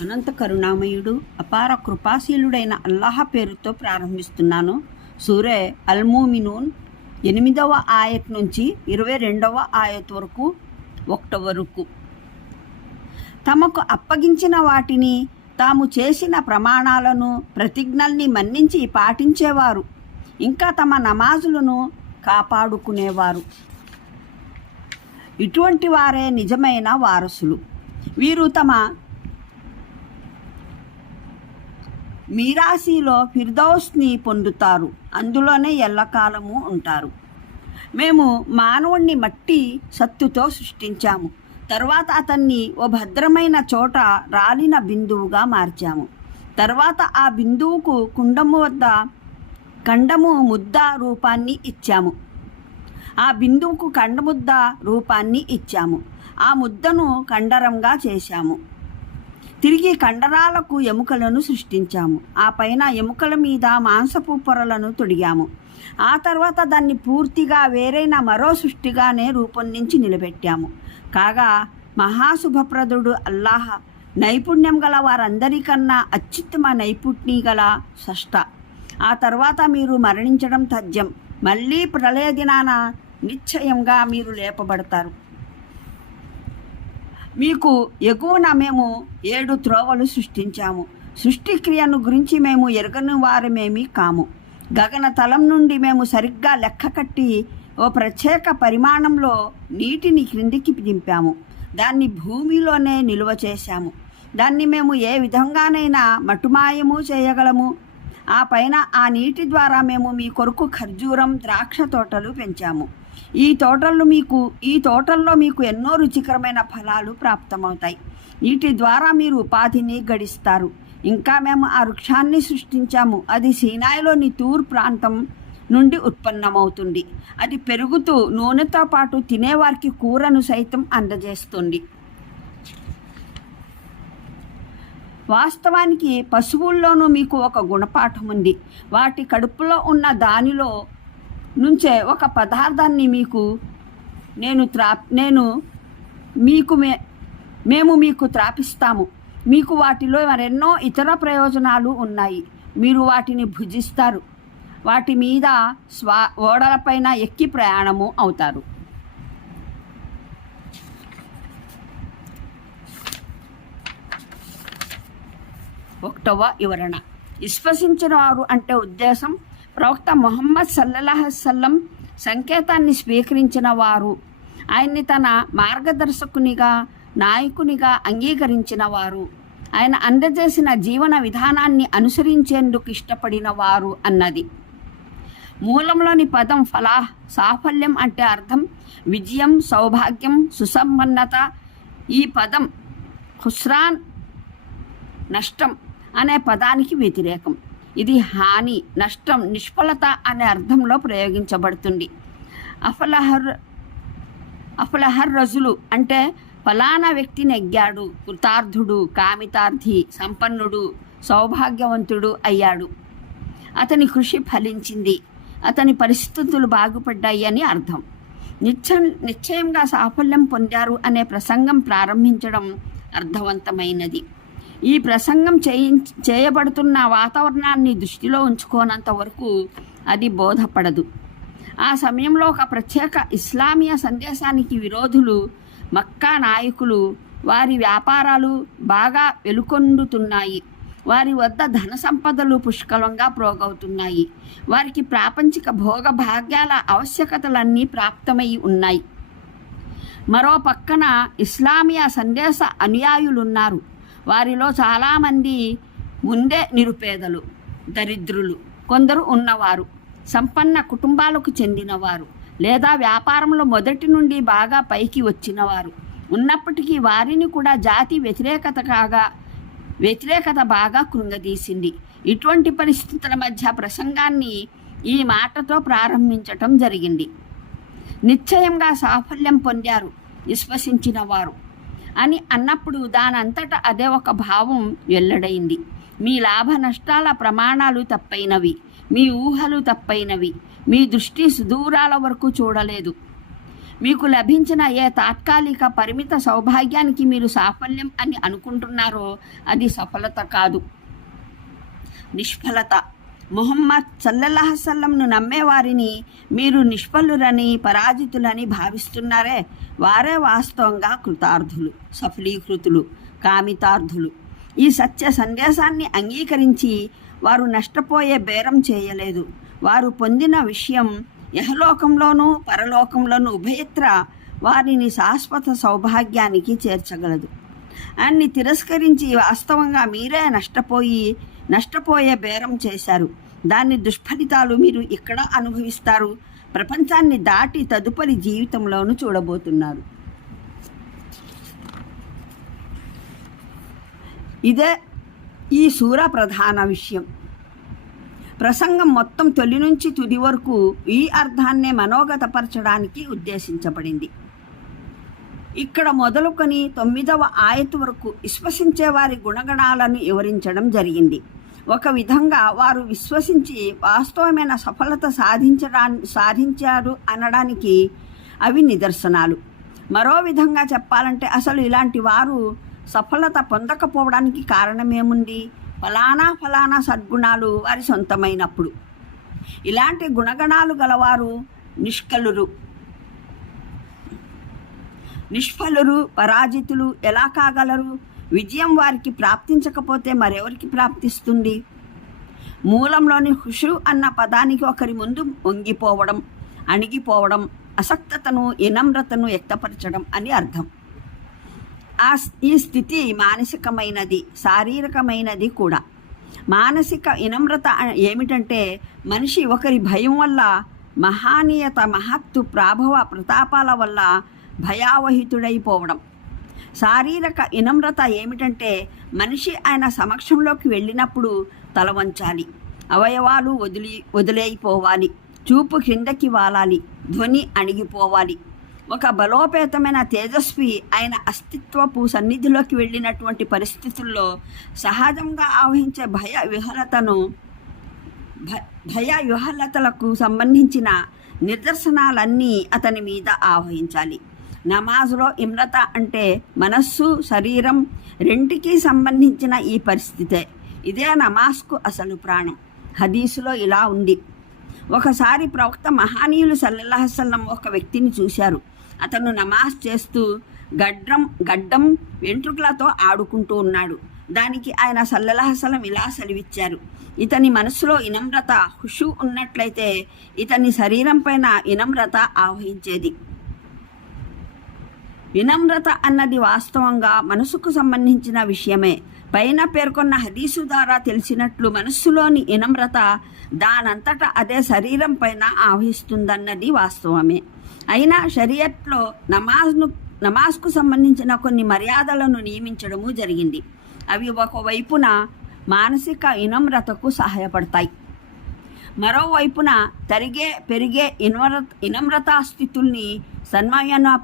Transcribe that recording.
అనంత కరుణామయుడు అపార కృపాశీలుడైన అల్లాహ పేరుతో ప్రారంభిస్తున్నాను. సూరే అల్మూమినూన్ ఎనిమిదవ ఆయత్ నుంచి ఇరవై రెండవ ఆయత్ వరకు ఒకటి వరకు. తమకు అప్పగించిన వాటిని తాము చేసిన ప్రమాణాలను ప్రతిజ్ఞల్ని మన్నించి పాటించేవారు. ఇంకా తమ నమాజులను కాపాడుకునేవారు. ఇటువంటి వారే నిజమైన వారసులు. వీరు తమ మీరాశిలో ఫిర్దౌస్ని పొందుతారు. అందులోనే ఎల్లకాలము ఉంటారు. మేము మానవుణ్ణి మట్టి సత్తుతో సృష్టించాము. తర్వాత అతన్ని ఓ భద్రమైన చోట రాలిన బిందువుగా మార్చాము. తర్వాత ఆ బిందువుకు కుండము వద్ద కండము ముద్ద రూపాన్ని ఇచ్చాము. ఆ బిందువుకు కండముద్ద రూపాన్ని ఇచ్చాము. ఆ ముద్దను కండరంగా చేశాము. తిరిగి కండరాలకు ఎముకలను సృష్టించాము. ఆ పైన ఎముకల మీద మాంసపు పొరలను తొడిగాము. ఆ తర్వాత దాన్ని పూర్తిగా వేరైన మరో సృష్టిగానే రూపొందించి నిలబెట్టాము. కాగా మహాశుభప్రదుడు అల్లాహ్ నైపుణ్యం గల వారందరికన్నా అత్యుత్తమ నైపుణ్యం గల సష్ట. ఆ తర్వాత మీరు మరణించడం తథ్యం. మళ్ళీ ప్రళయ దినాన నిశ్చయంగా మీరు లేపబడతారు. మీకు ఎగువన మేము ఏడు త్రోవలు సృష్టించాము. సృష్టి క్రియను గురించి మేము ఎరగని వారమేమీ కాము. గగన తలం నుండి మేము సరిగ్గా లెక్క కట్టి ఓ ప్రత్యేక పరిమాణంలో నీటిని క్రిందికి దింపాము. దాన్ని భూమిలోనే నిల్వ చేశాము. దాన్ని మేము ఏ విధంగానైనా మటుమాయము చేయగలము. ఆ పైన ఆ నీటి ద్వారా మేము మీ కొరకు ఖర్జూరం ద్రాక్ష తోటలు పెంచాము. ఈ తోటల్లో మీకు ఈ తోటల్లో మీకు ఎన్నో రుచికరమైన ఫలాలు ప్రాప్తమవుతాయి. వీటి ద్వారా మీరు ఉపాధిని గడిస్తారు. ఇంకా మేము ఆ వృక్షాన్ని సృష్టించాము. అది సీనాయిలోని తూర్ ప్రాంతం నుండి ఉత్పన్నమవుతుంది. అది పెరుగుతూ నూనెతో పాటు తినేవారికి కూరను సైతం అందజేస్తుంది. వాస్తవానికి పశువుల్లోనూ మీకు ఒక గుణపాఠం ఉంది వాటి కడుపులో ఉన్న దానిలో నుంచే ఒక పదార్థాన్ని మీకు నేను త్రా నేను మీకు మే మేము మీకు త్రాపిస్తాము. మీకు వాటిలో మరెన్నో ఇతర ప్రయోజనాలు ఉన్నాయి. మీరు వాటిని భుజిస్తారు. వాటి మీద స్వా ఓడలపైన ఎక్కి ప్రయాణము అవుతారు. ఒకటవ వివరణ. విశ్వసించిన వారు అంటే ఉద్దేశం ప్రవక్త మొహమ్మద్ సల్లల్లాహసల్లం సంకేతాన్ని స్వీకరించిన వారు. ఆయన్ని తన మార్గదర్శకునిగా నాయకునిగా అంగీకరించిన వారు. ఆయన అందజేసిన జీవన విధానాన్ని అనుసరించేందుకు ఇష్టపడిన వారు అన్నది. మూలంలోని పదం ఫలాహ్ సాఫల్యం అంటే అర్థం విజయం సౌభాగ్యం సుసంపన్నత. ఈ పదం హుస్రాన్ నష్టం అనే పదానికి వ్యతిరేకం. ఇది హాని నష్టం నిష్ఫలత అనే అర్థంలో ప్రయోగించబడుతుంది. అఫలహర్ అఫలహర్ రజులు అంటే ఫలానా వ్యక్తి నెగ్గాడు కృతార్థుడు కామితార్థి సంపన్నుడు సౌభాగ్యవంతుడు అయ్యాడు. అతని కృషి ఫలించింది. అతని పరిస్థితులు బాగుపడ్డాయి అని అర్థం. నిశ్చయం నిశ్చయంగా సాఫల్యం పొందారు అనే ప్రసంగం ప్రారంభించడం అర్థవంతమైనది. ఈ ప్రసంగం చేయి చేయబడుతున్న వాతావరణాన్ని దృష్టిలో ఉంచుకోనంత వరకు అది బోధపడదు. ఆ సమయంలో ఒక ప్రత్యేక ఇస్లామీయ సందేశానికి విరోధులు మక్కా నాయకులు వారి వ్యాపారాలు బాగా వెలుకొందుతున్నాయి వారి వద్ద ధన సంపదలు పుష్కలంగా ప్రోగవుతున్నాయి. వారికి ప్రాపంచిక భోగ భాగ్యాల ఆవశ్యకతలన్నీ ప్రాప్తమై ఉన్నాయి. మరో పక్కన ఇస్లామియా సందేశ అనుయాయులున్నారు. వారిలో చాలామంది ముందే నిరుపేదలు దరిద్రులు. కొందరు ఉన్నవారు సంపన్న కుటుంబాలకు చెందినవారు లేదా వ్యాపారంలో మొదటి నుండి బాగా పైకి వచ్చినవారు. ఉన్నప్పటికీ వారిని కూడా జాతి వ్యతిరేకత కాగా వ్యతిరేకత బాగా కృంగదీసింది. ఇటువంటి పరిస్థితుల మధ్య ప్రసంగాన్ని ఈ మాటతో ప్రారంభించటం జరిగింది. నిశ్చయంగా సాఫల్యం పొందారు విశ్వసించిన వారు అని అన్నప్పుడు దానంతట అదే ఒక భావం వెల్లడైంది. మీ లాభ నష్టాల ప్రమాణాలు తప్పైనవి మీ ఊహలు తప్పైనవి మీ దృష్టి సుదూరాల వరకు చూడలేదు. మీకు లభించిన ఏ తాత్కాలిక పరిమిత సౌభాగ్యానికి మీరు సాఫల్యం అని అనుకుంటున్నారో అది సఫలత కాదు. నిష్ఫలత. ముహమ్మద్ సల్లల్లాహసల్లంను నమ్మేవారిని మీరు నిష్ఫలురని పరాజితులని భావిస్తున్నారే. వారే వాస్తవంగా కృతార్థులు సఫలీకృతులు కామితార్థులు. ఈ సత్య సందేశాన్ని అంగీకరించి వారు నష్టపోయే బేరం చేయలేదు. వారు పొందిన విషయం యహలోకంలోనూ పరలోకంలోనూ ఉభయత్ర వారిని శాశ్వత సౌభాగ్యానికి చేర్చగలదు. అన్ని తిరస్కరించి వాస్తవంగా మీరే నష్టపోయి నష్టపోయే బేరం చేశారు. దాని దుష్ఫలితాలు మీరు ఇక్కడ అనుభవిస్తారు. ప్రపంచాన్ని దాటి తదుపరి జీవితంలోనూ చూడబోతున్నారు. ఇదే ఈ సూర ప్రధాన విషయం. ప్రసంగం మొత్తం తొలి నుంచి తుది వరకు ఈ అర్థాన్నే మనోగతపరచడానికి ఉద్దేశించబడింది. ఇక్కడ మొదలుకొని తొమ్మిదవ ఆయత్ వరకు విశ్వసించే వారి గుణగణాలను వివరించడం జరిగింది. ఒక విధంగా వారు విశ్వసించి వాస్తవమైన సఫలత సాధించడా సాధించారు అనడానికి అవి నిదర్శనాలు. మరో విధంగా చెప్పాలంటే అసలు ఇలాంటి వారు సఫలత పొందకపోవడానికి కారణమేముంది? ఫలానా ఫలానా సద్గుణాలు వారి సొంతమైనప్పుడు. ఇలాంటి గుణగణాలు గలవారు నిష్కలురు. నిష్ఫలురు పరాజితులు ఎలా కాగలరు? విజయం వారికి ప్రాప్తించకపోతే మరెవరికి ప్రాప్తిస్తుంది? మూలంలోని హుషు అన్న పదానికి ఒకరి ముందు వంగిపోవడం అణిగిపోవడం అసక్తతను ఇనమ్రతను వ్యక్తపరచడం అని అర్థం. ఆ ఈ స్థితి మానసికమైనది శారీరకమైనది కూడా. మానసిక ఇనమ్రత ఏమిటంటే మనిషి ఒకరి భయం వల్ల మహానీయత మహత్తు ప్రాభవ ప్రతాపాల వల్ల భయావహితుడైపోవడం. శారీరక ఇనమ్రత ఏమిటంటే మనిషి ఆయన సమక్షంలోకి వెళ్ళినప్పుడు తల వంచాలి. అవయవాలు వదిలి వదిలేయిపోవాలి. చూపు క్రిందకి వాలాలి. ధ్వని అణిగిపోవాలి. ఒక బలోపేతమైన తేజస్వి ఆయన అస్తిత్వపు సన్నిధిలోకి వెళ్ళినటువంటి పరిస్థితుల్లో సహజంగా ఆవహించే భయ విహలతను భ భయ విహలతలకు సంబంధించిన నిదర్శనాలన్నీ అతని మీద ఆవహించాలి. నమాజ్లో ఇమ్రత అంటే మనస్సు శరీరం రెంటికి సంబంధించిన ఈ పరిస్థితే. ఇదే నమాజ్కు అసలు ప్రాణం. హదీసులో ఇలా ఉంది. ఒకసారి ప్రవక్త మహానీయులు సల్లల్లాహసల్లం ఒక వ్యక్తిని చూశారు. అతను నమాజ్ చేస్తూ గడ్డం గడ్డం వెంట్రుకలతో ఆడుకుంటూ ఉన్నాడు. దానికి ఆయన సల్లల్లాహసలం ఇలా సెలవిచ్చారు. ఇతని మనసులో ఇనమ్రత హుషు ఉన్నట్లయితే ఇతని శరీరం పైన ఇనమ్రత ఆవహించేది. వినమ్రత అన్నది వాస్తవంగా మనసుకు సంబంధించిన విషయమే. పైన పేర్కొన్న హదీసు ద్వారా తెలిసినట్లు మనస్సులోని ఇనమ్రత దానంతట అదే శరీరం పైన ఆవహిస్తుందన్నది వాస్తవమే. అయినా షరియత్లో నమాజ్ను నమాజ్కు సంబంధించిన కొన్ని మర్యాదలను నియమించడము జరిగింది. అవి ఒకవైపున మానసిక వినమ్రతకు సహాయపడతాయి. మరోవైపున తరిగే పెరిగే ఇనమ్ర ఇనమ్రతా స్థితుల్ని సన్మాయన